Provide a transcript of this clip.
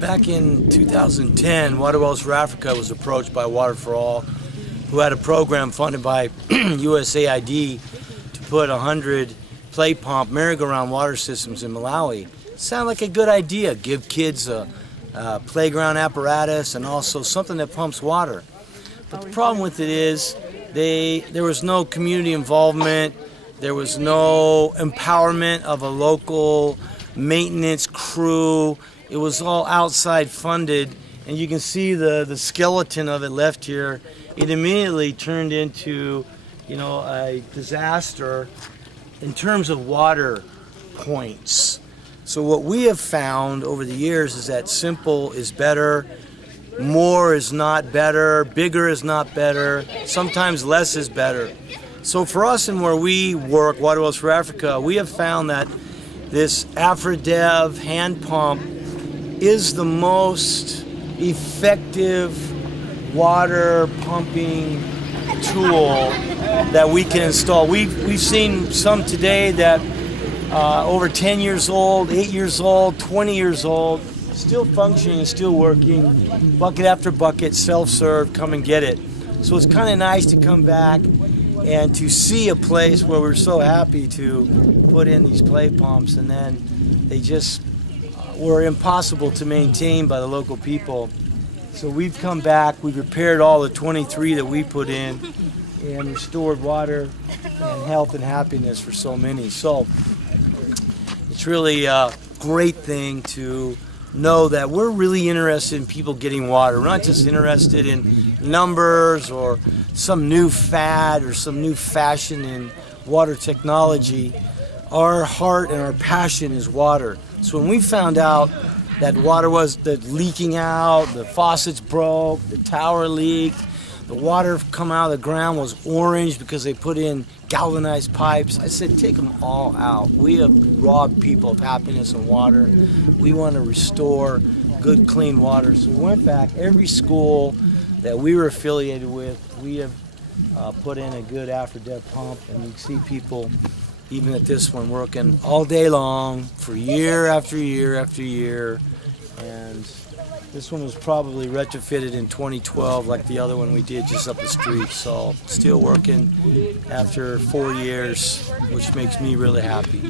Back in 2010, Waterwells for Africa was approached by Water for All, who had a program funded by USAID to put 100 play pump merry-go-round water systems in Malawi. Sounded like a good idea. Give kids a playground apparatus and also something that pumps water. But the problem with it is there was no community involvement. There was no empowerment of a local maintenance crew. It was all outside funded, and you can see the skeleton of it left here. It immediately turned into, a disaster in terms of water points. So what we have found over the years is that simple is better, more is not better, bigger is not better, sometimes less is better. So for us and where we work, Waterwells for Africa, we have found that this Afridevs hand pump is the most effective water pumping tool that we can install. We've seen some today that over 10 years old, 8 years old, 20 years old, still functioning, still working, bucket after bucket, self-serve, come and get it. So it's kind of nice to come back and to see a place where we're so happy to put in these play pumps, and then they just were impossible to maintain by the local people. So we've come back, we've repaired all the 23 that we put in and restored water and health and happiness for so many. So it's really a great thing to know that we're really interested in people getting water. We're not just interested in numbers or some new fad or some new fashion in water technology. Our heart and our passion is water. So when we found out that water was leaking out, the faucets broke, the tower leaked, the water coming out of the ground was orange because they put in galvanized pipes, I said, take them all out. We have robbed people of happiness and water. We want to restore good, clean water. So we went back, every school that we were affiliated with, we have put in a good Afridevs pump, and you see people, even at this one, working all day long for year after year after year. And this one was probably retrofitted in 2012 like the other one we did just up the street. So still working after 4 years, which makes me really happy.